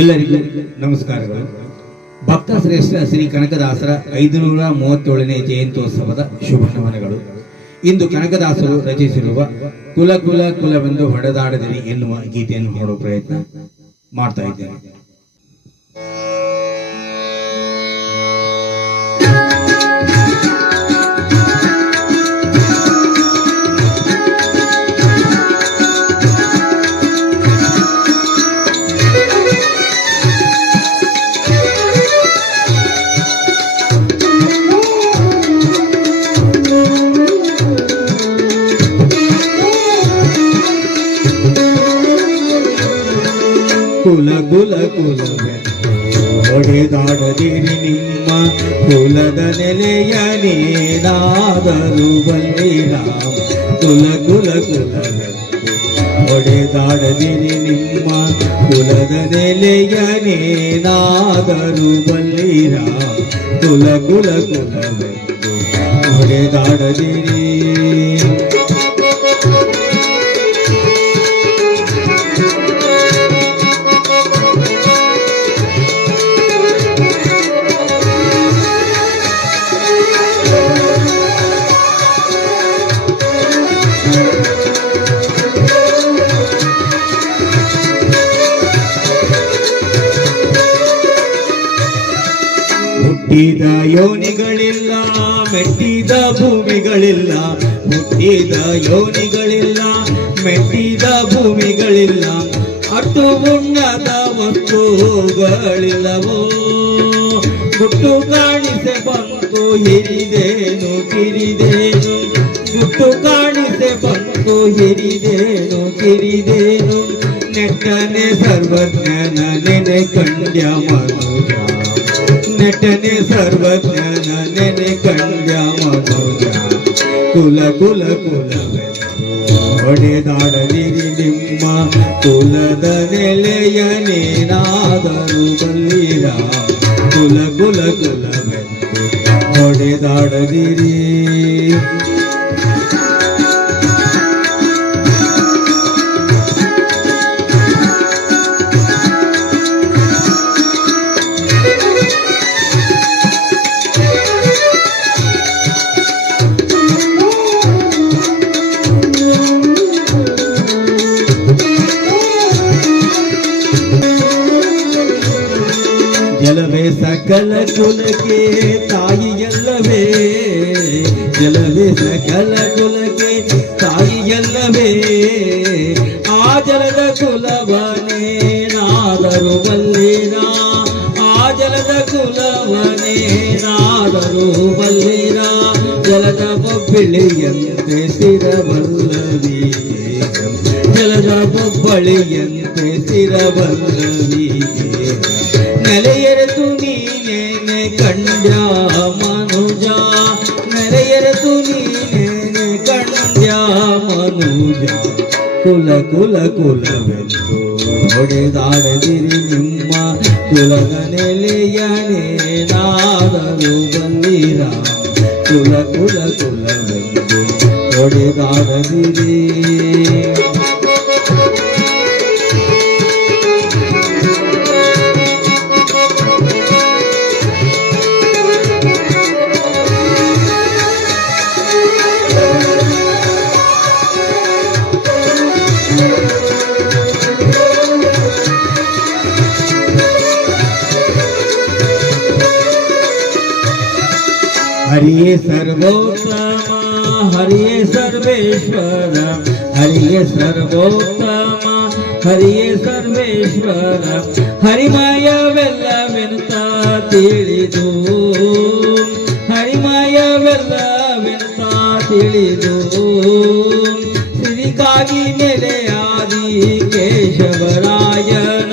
ಎಲ್ಲರಿಗೂ ನಮಸ್ಕಾರಗಳು. ಭಕ್ತ ಶ್ರೇಷ್ಠ ಶ್ರೀ ಕನಕದಾಸರ 537ನೇ ಜಯಂತ್ಯೋತ್ಸವದ ಶುಭ ನಮನಗಳು. ಇಂದು ಕನಕದಾಸರು ರಚಿಸಿರುವ ಕುಲ ಕುಲ ಕುಲವೆಂದು ಹೊಡೆದಾಡದಿರಿ ಎನ್ನುವ ಗೀತೆಯನ್ನು ಹಾಡುವ ಪ್ರಯತ್ನ ಮಾಡ್ತಾ ಇದ್ದೇನೆ. ಕುಲ ಕುಲ ಕುಲವೆಂದು ಹೊಡೆದಾಡದಿರಿ ನಿಮ್ಮ ಕುಲದ ನೆಲೆಯ ನೀನಾದರೂ ಬಲ್ಲಿರ. ಕುಲ ಕುಲ ಕುಲವೆಂದು ಹೊಡೆದಾಡದಿರಿ ನಿಮ್ಮ ಕುಲದ ನೆಲೆಯ ನೀನಾದರೂ ಬಲ್ಲಿರ. ಕುಲ ಕುಲ ಕುಲವೆಂದು ಹೊಡೆದಾಡದಿರಿ. ಹುಟ್ಟಿದ ಯೋನಿಗಳಿಲ್ಲ, ಮೆಟ್ಟಿದ ಭೂಮಿಗಳಿಲ್ಲ. ಹುಟ್ಟಿದ ಯೋನಿಗಳಿಲ್ಲ, ಮೆಟ್ಟಿದ ಭೂಮಿಗಳಿಲ್ಲ. ಅಟ್ಟು ಉನ್ನತ ವಸ್ತುಗಳಿಲ್ಲವೋ. ಗುಟ್ಟು ಕಾಣಿಸೆ ಬಂತು ಹಿರಿದೇನು ಕಿರಿದೇನು. ಗುಟ್ಟು ಕಾಣಿಸೆ ಬಂತು ಹಿರಿದೇನು ಕಿರಿದೇನು. ನೆಟ್ಟನೆ ಸರ್ವಜ್ಞನ ನೆನೆ ಕಂಡ್ಯ ಮನುಜ. ನೆಟ್ಟನೆ ಸರ್ವಜ್ಞನ ನೆನೆ ಕಂಡ್ಯ ಮನುಜ. ಕುಲ ಕುಲ ಕುಲವೆಂದು ಹೊಡೆದಾಡದಿರಿ ನಿಮ್ಮ ಕುಲದ ನೆಲೆಯ ನೀನಾದರೂ ಬಲ್ಲಿರ. ಕುಲ ಕುಲ ಕುಲವೆಂದು ಹೊಡೆದಾಡದಿರಿ. ಜಲವೇ ಸಕಲ ಕುಲಕ್ಕೆ ತಾಯಿಯಲ್ಲವೇ. ಜಲವೇ ಸಕಲ ಕುಲಕ್ಕೆ ತಾಯಿಯಲ್ಲವೇ. ಆ ಜಲದ ಕುಲವನೇನಾದರೂ ಬಲ್ಲಿರ. ಆ ಜಲದ ಕುಲವನೇನಾದರೂ ಬಲ್ಲಿರ. ಜಲದ ಬೊಬ್ಬಳಿಯಂತೆ ಸ್ಥಿರವಲ್ಲವಿ. ಜಲದ ಬೊಬ್ಬಳಿಯಂತೆ ಸ್ಥಿರವಲ್ಲವಿ. ನೆಲೆಯರೆತು ನೀನೇನೆ ಕಂಡ್ಯ ಮನುಜ. ನೆಲೆಯರೆತು ನೀನೇನೆ ಕಂಡ್ಯ ಮನುಜ. ಕುಲ ಕುಲ ಕುಲವೆಂದು ಹೊಡೆದಾಡದಿರಿ ನಿಮ್ಮ ಕುಲದ ನೆಲೆಯ ನೀನಾದರೂ ಬಂದಿರ. ಕುಲ ಕುಲ ಕುಲವೆಂದು ಹೊಡೆದಾಡದಿರಿ. ಹರಿಯೇ ಸರ್ವೋತ್ತಮ ಹರಿಯೇ ಸರ್ವೇಶ್ವರ. ಹರಿಯೇ ಸರ್ವೋತ್ತಮ ಹರಿಯೇ ಸರ್ವೇಶ್ವರ. ಹರಿಮಯವೆಲ್ಲವೆನುತ ತಿಳಿದು. ಹರಿಮಯವೆಲ್ಲವೆನುತ ತಿಳಿದು. ಸಿರಿಗಾಗಿ ನೆಲೆಯಾದಿ ಕೇಶವರಾಯನ.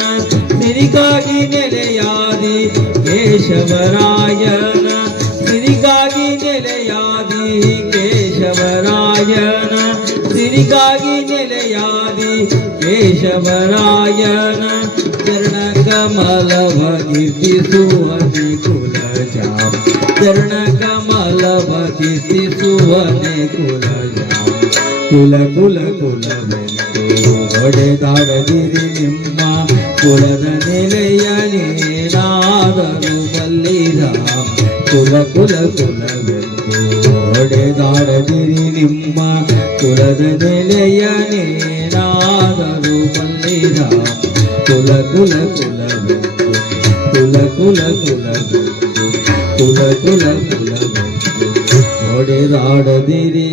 ಸಿರಿಗಾಗಿ ನೆಲೆಯಾದಿ ಕೇಶವರಾಯನ. ಸಿರಿಗಾಗಿ ನೆಲೆಯಾದಿ ಕೇಶವರಾಯನ. ಸಿರಿಗಾಗಿ ನೆಲೆಯಾದಿ ಕೇಶವರಾಯನ. ಚರಣ ಕಮಲವ ಕೀರ್ತಿಸುವನೆ ಕುಲಜ. ಚರಣ ಕಮಲವ ಕೀರ್ತಿಸುವನೆ ಕುಲಜ. ಕುಲ ಕುಲ ಕುಲವೆಂದು ಹೊಡೆದಾಡದಿರಿ ನಿಮ್ಮ ಕುಲದ ನೆಲೆಯನೇನಾದರೂ ಬಲ್ಲಿರ ಕುಲ ಕುಲ ಕುಲವೆಂದು ಹೊಡೆದಾಡದಿರಿ ನಿಮ್ಮ ಕುಲದ ನೆಲೆಯನೇನಾದರೂ ಬಲ್ಲಿರ ಕುಲ ಕುಲ ಕುಲವೆಂದು ಕುಲ ಕುಲ ಕುಲವೆಂದು ಕುಲ ಕುಲ ಕುಲವೆಂದು ಹೊಡೆದಾಡದಿರಿ